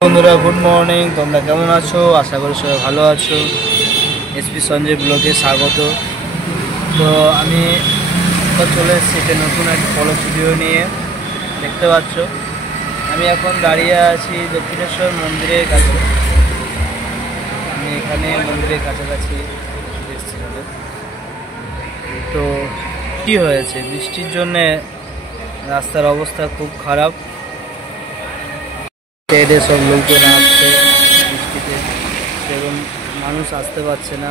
বন্ধুরা good morning, তোমরা কেমন আছো? আশা করি সবাই ভালো আছো। এসপি সঞ্জয় ব্লগে স্বাগত। তো আমি চলে এসেছি একটা নতুন একটা ফলো ভিডিও নিয়ে। দেখতে পাচ্ছ আমি এখন দাঁড়িয়ে আছি দক্ষিণেশ্বর মন্দিরের কাছে। আমি এখানে মন্দিরের কাছাকাছি এসেছিলাম। তো কি হয়েছে, বৃষ্টির জন্যে রাস্তার অবস্থা খুব খারাপ। সাইডে সব লোকজন আসছে, বৃষ্টিতে সেরকম মানুষ আসতে পারছে না।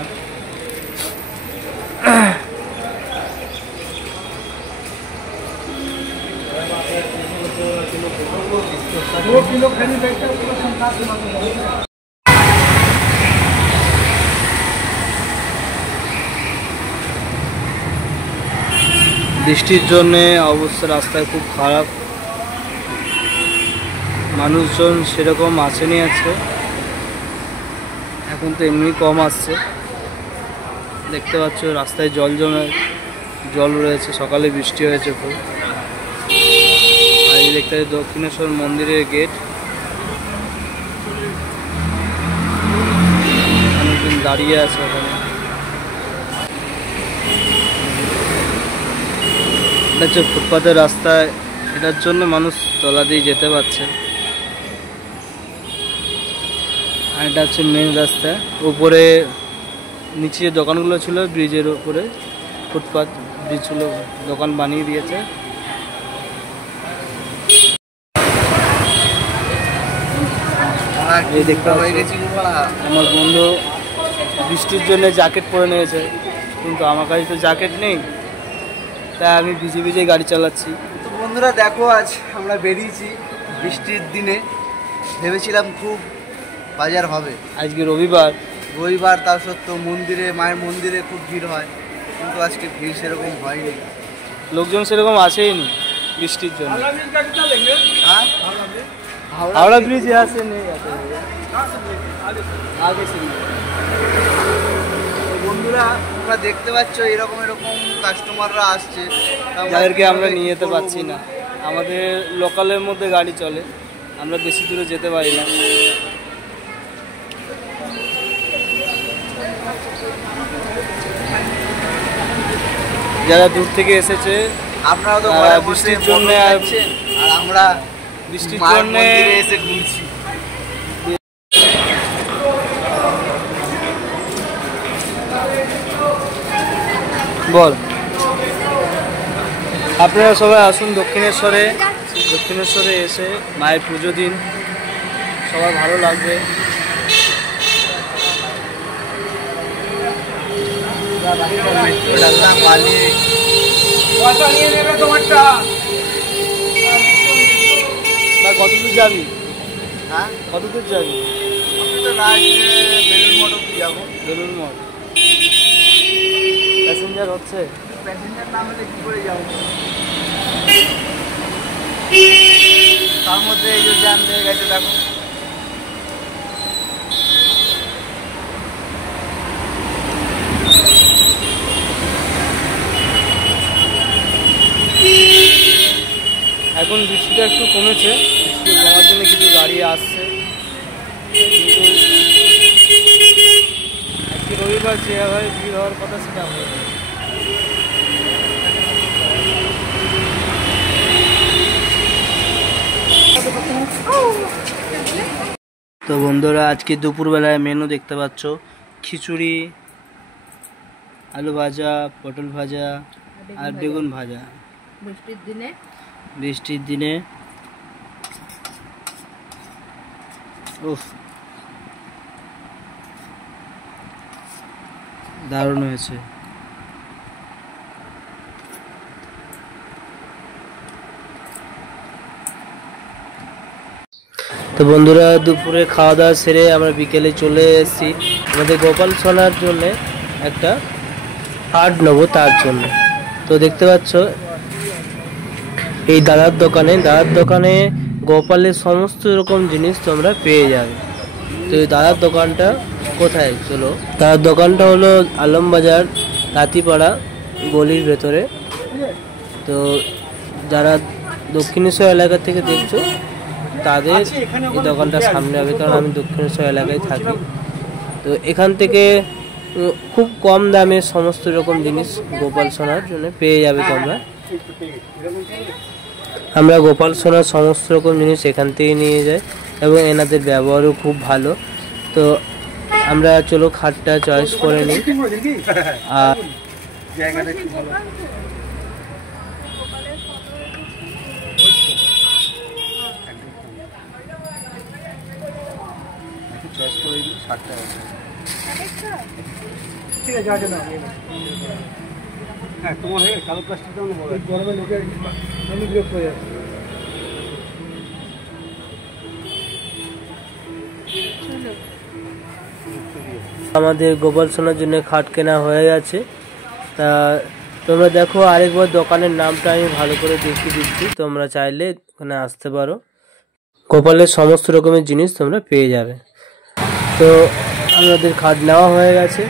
বৃষ্টির জন্যে অবস্থা রাস্তায় খুব খারাপ, মানুষজন সেরকম আসেনি। আছে এখন তো এমনি কম আসছে। দেখতে পাচ্ছ রাস্তায় জল রয়েছে, সকালে বৃষ্টি হয়েছে খুব। আর এই দেখতে পাচ্ছি দক্ষিণেশ্বর মন্দিরের গেট, মানুষজন দাঁড়িয়ে আছে ওখানে। এটা হচ্ছে ফুটপাতের রাস্তায়, এটার জন্য মানুষ তলা দিয়ে যেতে পারছে। আর এটা হচ্ছে মেন রাস্তা। উপরে নিচে যে দোকানগুলো ছিল ব্রিজের উপরে, ফুটপাত ব্রিজ ছিল, দোকান বানিয়ে দিয়েছে। এই দেখতে আমার বন্ধু বৃষ্টির জন্য জ্যাকেট পরে নিয়েছে, কিন্তু আমার কাছে তো জ্যাকেট নেই, তাই আমি ভিজে ভিজে গাড়ি চালাচ্ছি। তো বন্ধুরা দেখো, আজ আমরা বেরিয়েছি বৃষ্টির দিনে। ভেবেছিলাম খুব বাজার হবে, আজকে রবিবার, তার সত্ত্বেও মায়ের মন্দিরে খুব ভিড় হয়, কিন্তু আজকে ভিড় সেরকম হয়নি, লোকজন সেরকম আসেইনি বৃষ্টির জন্য। হ্যাঁ, হাওড়া ব্রিজে আসে নেই আগে। বন্ধুরা তোমরা দেখতে পাচ্ছ এরকম কাস্টমাররা আসছে, যাদেরকে আমরা নিয়ে যেতে পারছি না। আমাদের লোকালের মধ্যে গাড়ি চলে, আমরা বেশি দূরে যেতে পারি না। যারা দূর থেকে এসেছে আপনারা তো বৃষ্টির জন্য, আর আমরা বৃষ্টির জন্য এসে ঘুরছি। বল, আপনারা সবাই আসুন দক্ষিণেশ্বরে এসে মায়ের পুজো দিন, সবার ভালো লাগবে। কতদূর যাবি? হ্যাঁ, কতদূর যাবি? বেলুন মঠ যাবো। বেলুন মঠ প্যাসেঞ্জার হচ্ছে, প্যাসেঞ্জার না হলে কি করে যাবো? তার মধ্যে এই যে জ্যাম লেগে গেছে দেখো। এখন বৃষ্টিটা একটু কমেছে, বৃষ্টি কমার জন্য কিছু গাড়ি আসছে, কিন্তু আজকে রবিবার যেভাবে ভিড় হওয়ার কথা সেটা হবে। তো বন্ধুরা আজকে দুপুরবেলায় মেনু দেখতে পাচ্ছ, খিচুড়ি, আলু ভাজা, পটল ভাজা আর বেগুন ভাজা। বৃষ্টির দিনে উফ, দারুণ হয়েছে। তো বন্ধুরা দুপুরে খাওয়া দাওয়া সেরে আমরা বিকেলে চলে এসেছি আমাদের গোপাল সোনার জন্য একটা হাট নেবো, তার জন্য। তো দেখতে পাচ্ছ এই দাদার দোকানে গোপালের সমস্ত রকম জিনিস তোমরা পেয়ে যাবে। তো এই দাদার দোকানটা কোথায়, চলো। দাদার দোকানটা হলো আলমবাজার রাতিপাড়া গলির ভেতরে। তো যারা দক্ষিণেশ্বর এলাকা থেকে দেখছো তাদের এই দোকানটা সামনে হবে, কারণ আমি দক্ষিণেশ্বর এলাকায় থাকি। তো এখান থেকে খুব কম দামে সমস্ত রকম জিনিস গোপাল সোনার জন্য পেয়ে যাবে তোমরা। আমরা গোপাল সোনার সমস্ত রকম জিনিস এখান থেকে নিয়ে যাই এবং এনাদের ব্যবহারও খুব ভালো। তো আমরা চলো খাটটা চয়েস করে নিই। আর জায়গাটা একটু ভালো। চয়েস করে দিই 60 টাকা। ঠিক আছে, যা না হ্যাঁ তোমার হয়ে কালো প্লাস্টিকটা গরমে লোকের আমি বিরক্ত হয়ে যাচ্ছে। আমাদের গোপাল সোনার জন্য খাট কেনা হয়ে গেছে। তা তোমরা দেখো, আরেকবার দোকানের নামটা আমি ভালো করে দেখিয়ে দিচ্ছি, তোমরা চাইলে ওখানে আসতে পারো। গোপালের সমস্ত রকমের জিনিস তোমরা পেয়ে যাবে। তো আমাদের খাট নেওয়া হয়ে গেছে।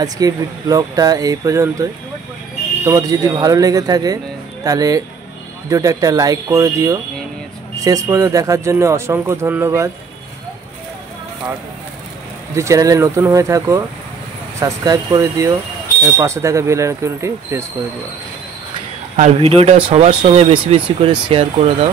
আজকের ব্লগটা এই পর্যন্তই। তোমাদের যদি ভালো লেগে থাকে তাহলে ভিডিওটা একটা লাইক করে দিও। শেষ পর্যন্ত দেখার জন্য অসংখ্য ধন্যবাদ। যদি চ্যানেলে নতুন হয়ে থাকো সাবস্ক্রাইব করে দিও এবং পাশে থাকা বেল আইকনটি প্রেস করে দিও। আর ভিডিওটা সবার সঙ্গে বেশি বেশি করে শেয়ার করে দাও।